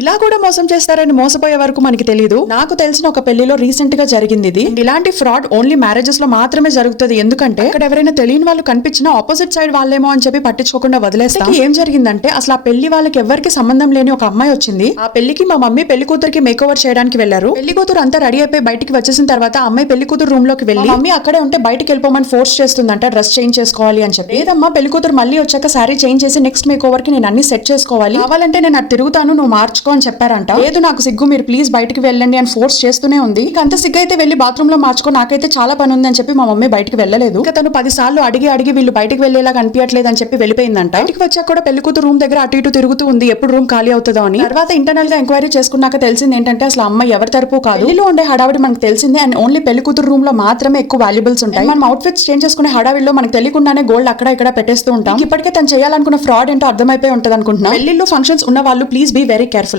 ఇలా కూడా మోసం చేస్తారని మోసపోయే వరకు మనకి తెలియదు నాకు తెలిసిన ఒక పెళ్ళిలో రీసెంట్గా జరిగింది ఇది. ఇలాంటి ఫ్రాడ్ ఓన్లీ మ్యారేజెస్లో మాత్రమే జరుగుతుంది. ఎందుకంటే అక్కడ ఎవరైనా తెలియని వాళ్ళు కనిపించినా ఆపోజిట్ సైడ్ వాళ్ళేమో అని చెప్పి పట్టించుకోకుండా వదిలేస్తాం. ఏం జరిగిందంటే అసలు ఆ పెళ్ళి వాళ్ళకి ఎవరికి సంబంధం లేని ఒక అమ్మాయి వచ్చింది. ఆ పెళ్ళికి మా మమ్మీ పెళ్ళి కూతురికి మేక్ ఓవర్ చేయడానికి వెళ్ళారు పెళ్ళి కూతురు అంతా రెడీ అయిపోయి బయటికి వచ్చేసిన తర్వాత అమ్మాయి పెళ్ళి కూతురు రూమ్లోకి వెళ్ళి మమ్మీ అక్కడే ఉంటే బయటికి వెళ్ళిపోమని ఫోర్స్ చేస్తుందంట డ్రెస్ చేంజ్ చేసుకోవాలి అని చెప్పి. లేదమ్మా పెళ్ళి కూతురు మళ్ళీ వచ్చాక శారీ చేంజ్ చేసి నెక్స్ట్ మేక్ ఓవర్కి నేను అన్ని సెట్ చేసుకోవాలి. కావాలంటే నేను అది తిరుగుతాను నువ్వు మార్చుకో అని చెప్పారంట. లేదు నాకు సిగ్గు మీరు ప్లీజ్ బయటికి వెళ్ళండి అని ఫోర్స్ చేస్తూనే ఉంది. అంత సిగ్గు అయితే వెళ్ళి బాత్రూమ్లో మార్చుకో నాకైతే చాలా పని ఉంది అని చెప్పి మా మమ్మీ బయటికి వెళ్ళలేదు. ఇక తను పది సార్లు అడిగి అడిగి వీళ్ళు బయటికి వెళ్ళేలాగా అనిపించట్లేదు అని చెప్పి వెళ్ళిపోయిందంట. బయటికి వచ్చాక కూడా పెళ్ళి కూతురు రూమ్ దగ్గర అటు ఇటు తిరుగుతూ ఉంది. ఎప్పుడు రూమ్ ఖాళీ అవుతుందో అని. తర్వాత ఇంటర్నల్గా ఎంక్వైరీ చేసుకున్నాక తెలిసింది ఏంటంటే అసలు అమ్మాయి ఎవరి తరపు కాదు. ఇల్లు ఉండే హడావిడి మనకు తెలిసింది అండ్ ఓన్లీ పెళ్ళి కూతురు రూమ్లో మాత్రమే ఎక్కువ వాల్యుబుల్స్ ఉంటాయి. మనం అవుట్ఫిట్స్ చేంజ్ చేసుకునే హడావిడిలో మనకు తెలియకుండానే గోల్డ్ అక్కడ ఇక్కడ పెట్టేస్తూ ఉంటాం. ఇప్పటికే తను చేయాలనుకున్న ఫ్రాడ్ ఏంటో అర్థమైపోయి ఉంటుంది అనుకుంటున్నాను పెళ్ళిలో ఫంక్షన్స్ ఉన్న వాళ్ళు ప్లీజ్ బీ వెరీ కేర్ఫుల్